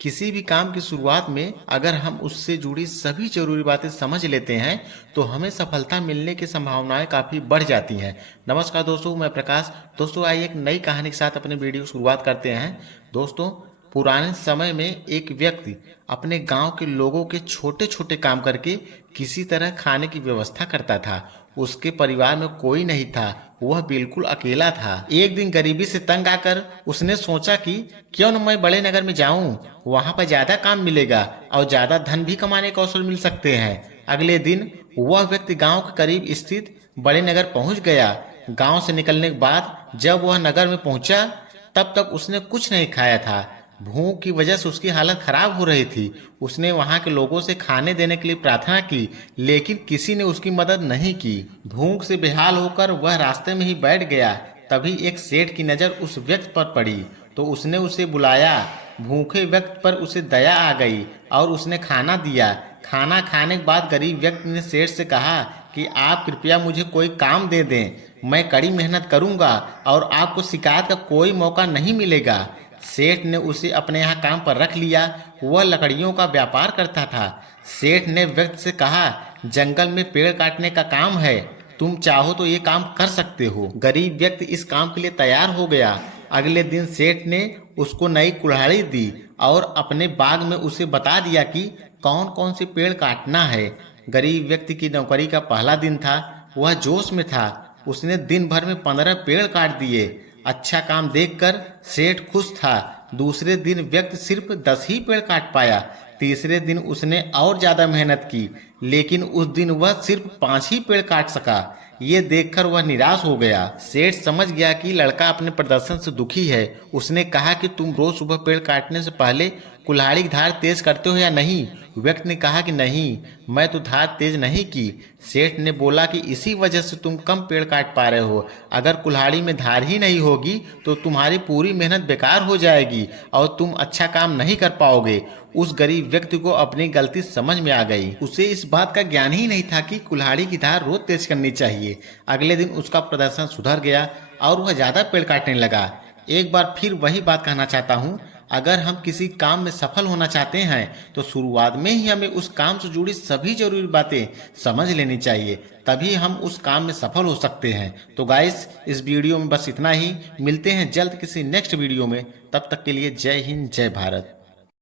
किसी भी काम की शुरुआत में अगर हम उससे जुड़ी सभी जरूरी बातें समझ लेते हैं तो हमें सफलता मिलने की संभावनाएं काफ़ी बढ़ जाती हैं। नमस्कार दोस्तों, मैं प्रकाश। दोस्तों, आइए एक नई कहानी के साथ अपने वीडियो की शुरुआत करते हैं। दोस्तों, पुराने समय में एक व्यक्ति अपने गांव के लोगों के छोटे छोटे काम करके किसी तरह खाने की व्यवस्था करता था। उसके परिवार में कोई नहीं था, वह बिल्कुल अकेला था। एक दिन गरीबी से तंग आकर उसने सोचा कि क्यों न मैं बड़े नगर में जाऊं, वहां पर ज्यादा काम मिलेगा और ज्यादा धन भी कमाने के अवसर मिल सकते हैं। अगले दिन वह व्यक्ति गांव के करीब स्थित बड़े नगर पहुंच गया। गांव से निकलने के बाद जब वह नगर में पहुंचा तब तक उसने कुछ नहीं खाया था। भूख की वजह से उसकी हालत खराब हो रही थी। उसने वहां के लोगों से खाने देने के लिए प्रार्थना की, लेकिन किसी ने उसकी मदद नहीं की। भूख से बेहाल होकर वह रास्ते में ही बैठ गया। तभी एक सेठ की नजर उस व्यक्ति पर पड़ी तो उसने उसे बुलाया। भूखे व्यक्ति पर उसे दया आ गई और उसने खाना दिया। खाना खाने के बाद गरीब व्यक्ति ने सेठ से कहा कि आप कृपया मुझे कोई काम दे दें, मैं कड़ी मेहनत करूंगा और आपको शिकायत का कोई मौका नहीं मिलेगा। सेठ ने उसे अपने यहाँ काम पर रख लिया। वह लकड़ियों का व्यापार करता था। सेठ ने व्यक्ति से कहा, जंगल में पेड़ काटने का काम है, तुम चाहो तो ये काम कर सकते हो। गरीब व्यक्ति इस काम के लिए तैयार हो गया। अगले दिन सेठ ने उसको नई कुल्हाड़ी दी और अपने बाग में उसे बता दिया कि कौन कौन से पेड़ काटना है। गरीब व्यक्ति की नौकरी का पहला दिन था। वह जोश में था। उसने दिन भर में 15 पेड़ काट दिए। अच्छा काम देखकर सेठ खुश था। दूसरे दिन व्यक्ति सिर्फ 10 ही पेड़ काट पाया। तीसरे दिन उसने और ज्यादा मेहनत की, लेकिन उस दिन वह सिर्फ 5 ही पेड़ काट सका। ये देखकर वह निराश हो गया। सेठ समझ गया कि लड़का अपने प्रदर्शन से दुखी है। उसने कहा कि तुम रोज सुबह पेड़ काटने से पहले कुल्हाड़ी की धार तेज करते हो या नहीं? व्यक्ति ने कहा कि नहीं, मैं तो धार तेज नहीं की। सेठ ने बोला कि इसी वजह से तुम कम पेड़ काट पा रहे हो। अगर कुल्हाड़ी में धार ही नहीं होगी तो तुम्हारी पूरी मेहनत बेकार हो जाएगी और तुम अच्छा काम नहीं कर पाओगे। उस गरीब व्यक्ति को अपनी गलती समझ में आ गई। उसे इस बात का ज्ञान ही नहीं था कि कुल्हाड़ी की धार रोज तेज करनी चाहिए। अगले दिन उसका प्रदर्शन सुधर गया और वह ज्यादा पेड़ काटने लगा। एक बार फिर वही बात कहना चाहता हूँ, अगर हम किसी काम में सफल होना चाहते हैं तो शुरुआत में ही हमें उस काम से जुड़ी सभी जरूरी बातें समझ लेनी चाहिए, तभी हम उस काम में सफल हो सकते हैं। तो गाइस, इस वीडियो में बस इतना ही। मिलते हैं जल्द किसी नेक्स्ट वीडियो में। तब तक के लिए जय हिंद, जय भारत।